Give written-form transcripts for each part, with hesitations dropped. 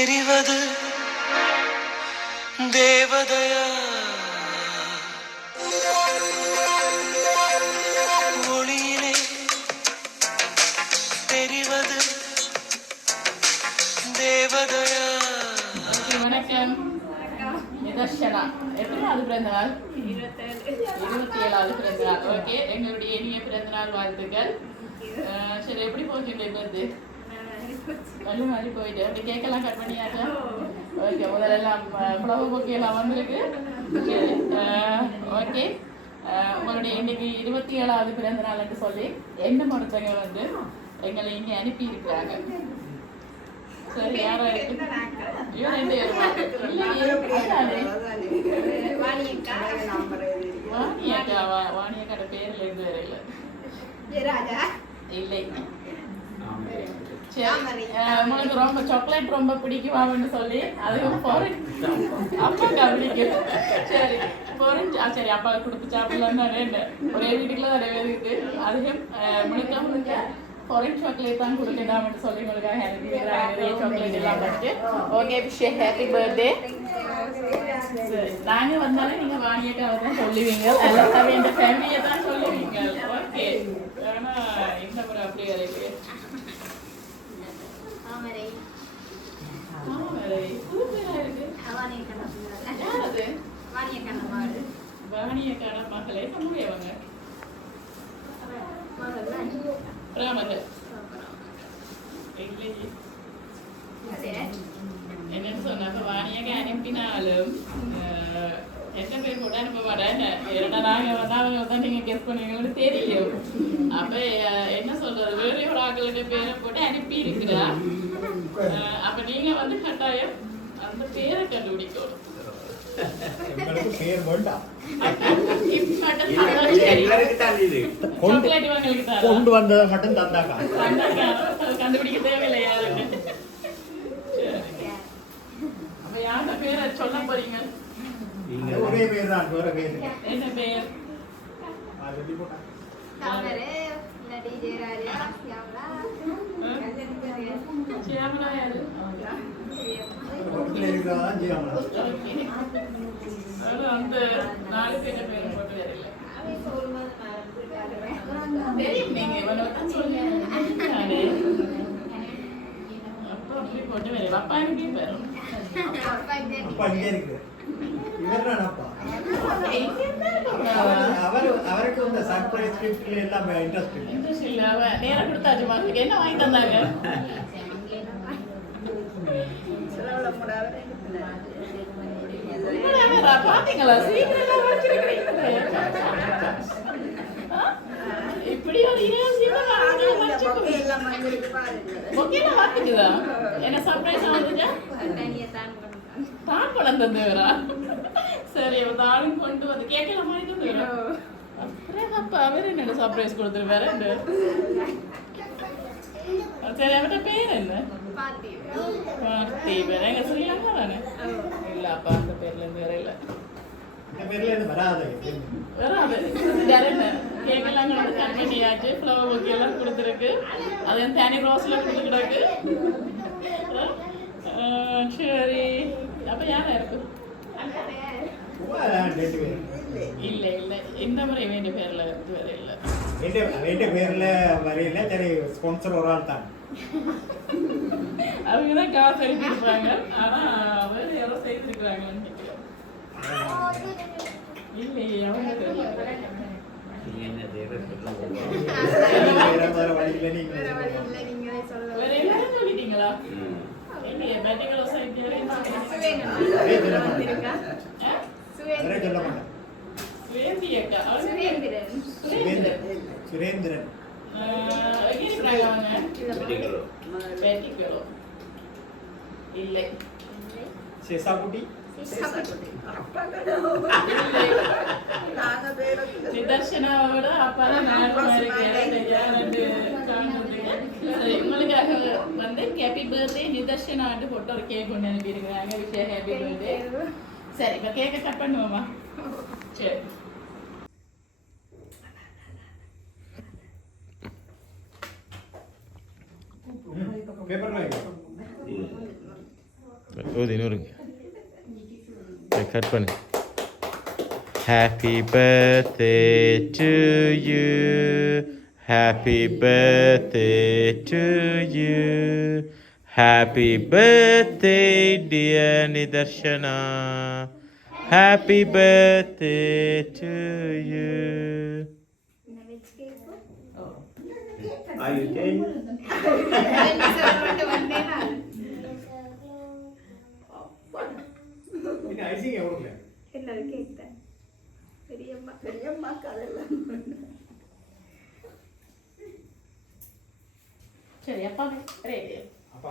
தெரிவது தேவதையா ஒளியிலே தெரிவது தேவதையா. வணக்கம் நிதர்ஷனா. எத்தனாவது பிறந்த நாள்? 27வது பிறந்த நாள். ஓகே, எங்களுடைய இனிய பிறந்த நாள் வாழ்த்துக்கள். சரி, எப்படி போச்சுங்க இப்போது? நல்ல மாதிரி போயிட்டு அப்படி கேக்கெல்லாம் கட் பண்ணியாச்சா? ஓகே, முதலெல்லாம் புலவு பொக்கையெல்லாம் வந்திருக்கு. சரி, ஓகே. உங்களுடைய இன்னைக்கு 27வது பிறந்த நாள் என்று சொல்லி என்ன மருத்துவங்க வந்து எங்களை இங்கே அனுப்பி இருக்கிறாங்க. சரி, யாரா இருக்கு? வாணியக்காட பேர்ல இருந்து வேற இல்லை. இல்லை, உங்களுக்கு ரொம்ப சாக்லேட் ரொம்ப பிடிக்குமான்னு சொல்லி அதுவும் அப்பாக்கா பிடிக்கும். சரி, சரி, அப்பா கொடுத்து சாப்பிடலான்னு ஒரே வீட்டுக்குள்ள நிறைய இருக்குது. அதுவும் முழுக்க முழுக்க ஃபாரின் சாக்லேட் தான் கொடுக்கலாம்னு சொல்லி உங்களுக்காக நிறைய சாக்லேட் எல்லாம் பண்ணிட்டு. ஓகே, விஷயம் ஹாப்பி பர்த்டே. சரி, நாங்கள் வந்தாலும் நீங்கள் வாணியக்காவை தான் சொல்லுவீங்க, எல்லாமே என் ஃபேமிலியை தான் சொல்லுவீங்க. ஓகே, ஆனால் இந்த முறை அப்படியே இருக்கு. வாணியக்கான மகளே நம்முடையவங்க என்னன்னு சொன்னாக்க வாணியக்க அனுப்பினாலும் எந்த பேர் கூட அனுப்ப மாட்டேன். நாங்க வந்தாங்க தான் நீங்க கெஸ் பண்ணுவீங்கன்னு தெரியும். அப்ப என்ன சொல்றது, வேற ஒரு ஆக்களுக்கு பேரை போட்டு அனுப்பி இருக்கிறா. அப்ப நீங்க வந்து கட்டாயம் அந்த பேரை கண்டுபிடிக்கணும். கொண்டு வந்ததை மட்டும் தந்தாக்கா கண்டுபிடிக்க தேவையில்லை யாருன்னு. அப்ப யாரோட பேரை சொல்ல போறீங்க? ஒரே பேர் தான். வேற பேர் என்ன பேர்? சியாமலா யாரு? அந்த 4 பேரை பேரும் போட்டு வரல. தெரியும், நீங்க இவனதான் சொல்லுங்க. அப்போ அப்படி போட்டு வரல. அப்பா எனக்கு பேரும் அவருக்கு இந்த சர்ப்ரைஸ் கிஃப்ட்ல எல்லாம் இன்ட்ரெஸ்ட் இல்ல. நேரா கொடுத்தாச்சு. மக்களுக்கு என்ன வாங்கி தந்தாங்க? பாத்தீங்களா? இப்படி ஒரு என்ன சர்ப்ரைஸ் ஆகுதுங்க? தான் படம் தந்துவரா? சரி, தாளும் கொண்டு வந்து கேட்கல மாதிரி தந்துவரா? அப்புறம் அப்ப அவர் என்னோட சர்ப்ரைஸ் கொடுத்துருவாரு. சரி, அவர்கிட்ட பேர் என்ன? பார்த்திபன். எங்க ஸ்ரீலங்கா தானே? இல்ல, அப்பா அந்த பேர்ல இருந்து வேற இல்ல. வராது. கேக்கெல்லாம் கட் பண்ணியாச்சு. ஃப்ளவர் பொக்கே எல்லாம் கொடுத்துருக்கு. அது தனி ரோஸ்ல கொடுத்துக்கிடாக்கு. சரி, அப்ப யாரா இருக்கு? இல்ல இல்ல, இந்த முறை வேண்டிய பேர்ல இருந்து வேற இல்ல. வேண்டிய பேர்ல வரையில. சரி, ஸ்பான்சர் ஒரு ஆள் தான். அவங்க தான் காசு எழுதிருப்பாங்க. ஆனா அவர் யாரோ செய்திருக்கிறாங்கன்னு நினைக்கிறேன். இல்லையே, அவங்க வேற எல்லாரும் சொல்லிட்டீங்களா? இல்லையே, மெடிக்கல் சுரேந்திரன் இல்லை. சேசாக்குட்டி நிதர்ஷனாவோட அப்பா தான் உங்களுக்காக வந்து ஹாப்பி பர்த்டே நிதர்ஷனான்னு போட்டு ஒரு கேக் கொண்டு அனுப்பியிருக்கிறாங்க. விஷயம் ஹாப்பி பர்த்டே. சரி, இப்போ கேக்கை கட் பண்ணுவோமா? சரி. பேப்பர் ஊதி நூறுங்க கட் பண்ணு. Happy birthday to you. Happy birthday to you. Happy birthday dear Nidarshana. Happy birthday to you. Are you saying? പിന്നെ ഐസിങ് എവിടെ சரி அப்பா ரெடி அப்பா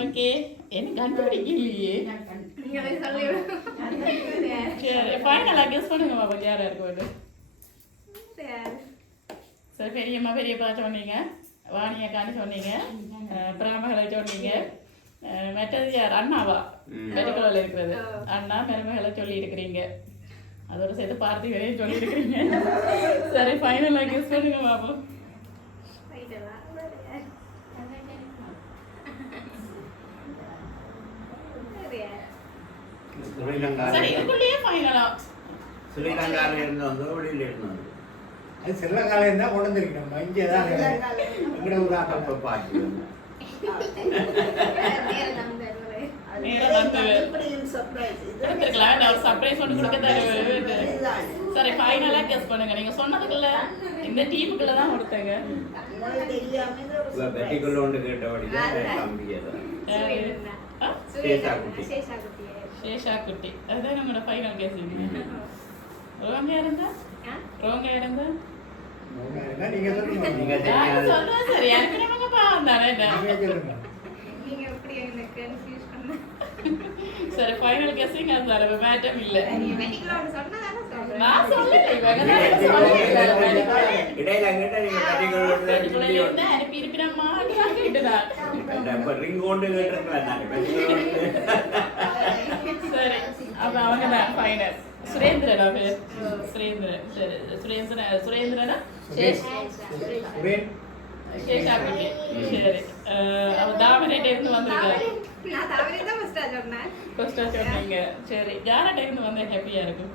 ஓகே எனக்கு கண்டுபிடிக்கலையே சரி ஃபைனலாக கெஸ் பண்ணுங்க பாப்பா யாராக இருக்கும் சரி பெரியம்மா பெரியப்பா சொன்னீங்க, வாணியக்கான்னு சொன்னீங்க, பிராமகளை சொன்னீங்க, மற்றது யார் அண்ணாவா பெருக்குளவில் இருக்கிறது அண்ணா மருமகளை சொல்லி இருக்கிறீங்க, அதோட சேர்த்து பார்த்திகளையும் சொல்லி இருக்கிறீங்க. சரி ஃபைனலாக கெஸ் பண்ணுங்க பாப்பா. சரி இதுக்குள்ளேயே ஃபைனலா ஸ்ரீலங்காவில் இருந்தவங்க வெளியில் இருந்தவங்க அது ஸ்ரீலங்காவில் இருந்தால் கொண்டு வந்துருக்கணும். இங்கே தான் எங்கட ஊர் அப்போ பார்த்து சர்ப்ரைஸ் ஒன்று கொடுக்க தருவது. சரி ஃபைனலா கெஸ் பண்ணுங்க. நீங்க சொன்னதுக்குள்ள இந்த டீமுக்குள்ள தான் ஒருத்தங்க பெட்டிக்குள்ள ஒன்று கேட்டபடி தம்பியதான் சேஷா குட்டி. அதுதான் நம்மளோட ஃபைனல் கெஸ். ரோங்க இருந்தா நீங்கள் சொல்லுங்க. நீங்கள் சொல்றேன். சரி எனக்கு நமக்கு பாவம் தானே. நீங்கள் சொல்லுங்க. சரி ஃபைனல் கெஸ்ஸிங் அது தர மேட்டம் இல்ல. நான் சொல்லல இவங்க தான் சொல்லல. இடையில கேட்ட நீங்க பெட்டிக்குள்ள இருந்தா அனுப்பி இருக்கிற மாதிரி தான் கேட்டுதான். இப்ப ரிங் கொண்டு கேட்டிருக்கலாம் நானே பெட்டிக்குள்ள. சரி அப்ப அவங்க தான் ஃபைனல். சுரேந்திரனா பேர்? சுரேந்திரன். சரி சுரேந்திரனா சேஷா குட்டி. சரி அவ தாமரைட்ட இருந்து வந்திருக்காரு. ஃபர்ஸ்டா சொன்னீங்க. சரி யார்கிட்ட இருந்து வந்தா ஹாப்பியா இருக்கும்?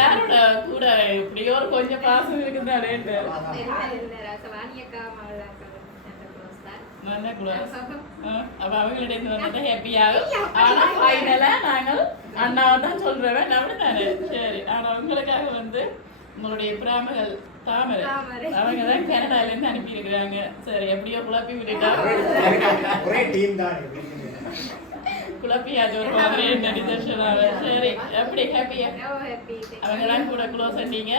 யாரோட கூட இப்படியோ ஒரு கொஞ்சம் பாசம் இருக்குதானே? நல்ல குளாஸ். அப்ப அவங்கள்ட்ட இருந்து வந்தா ஹாப்பியாகும். ஆனா ஃபைனலா நாங்கள் அண்ணாவை தான் சொல்றேன் அப்படித்தானே? சரி ஆனா உங்களுக்காக வந்து உங்களுடைய பிராமகள் தாமரை அவங்க தான் கனடால இருந்து அனுப்பி இருக்கிறாங்க. சரி எப்படியோ குழப்பி விட்டுட்டா. ஒரே டீம் தான். குழப்பியாச்சு ஒரு மாதிரி நிதர்ஷனாவே. சரி எப்படி ஹாப்பியா? அவங்க தான் கூட க்ளோஸ் பண்ணீங்க.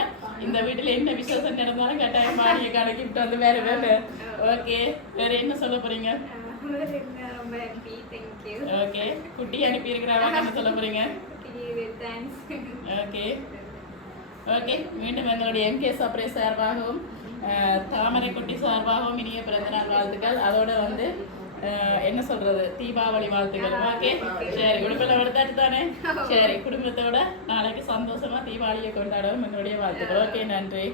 இந்த வீட்டுல என்ன விசேஷம் நடந்தாலும் கட்டாயம் மாடிய கணக்கிட்டு வந்து வேற வேற. ஓகே வேற என்ன சொல்ல போறீங்க? ஓகே குட்டி அனுப்பி இருக்கிறாங்க என்ன சொல்ல போறீங்க? ஓகே ஓகே மீண்டும் எங்களுடைய எம்கே சர்ப்ரைஸ் சார்பாகவும் தாமரை குட்டி சார்பாகவும் இனிய பிறந்தநாள் வாழ்த்துக்கள். அதோட வந்து என்ன சொல்றது தீபாவளி வாழ்த்துக்கள். ஓகே சரி குடும்பத்தை எடுத்தாட்டு தானே? சரி குடும்பத்தோட நாளைக்கு சந்தோஷமா தீபாவளியை கொண்டாடவும் எங்களுடைய வாழ்த்துக்கள். ஓகே நன்றி.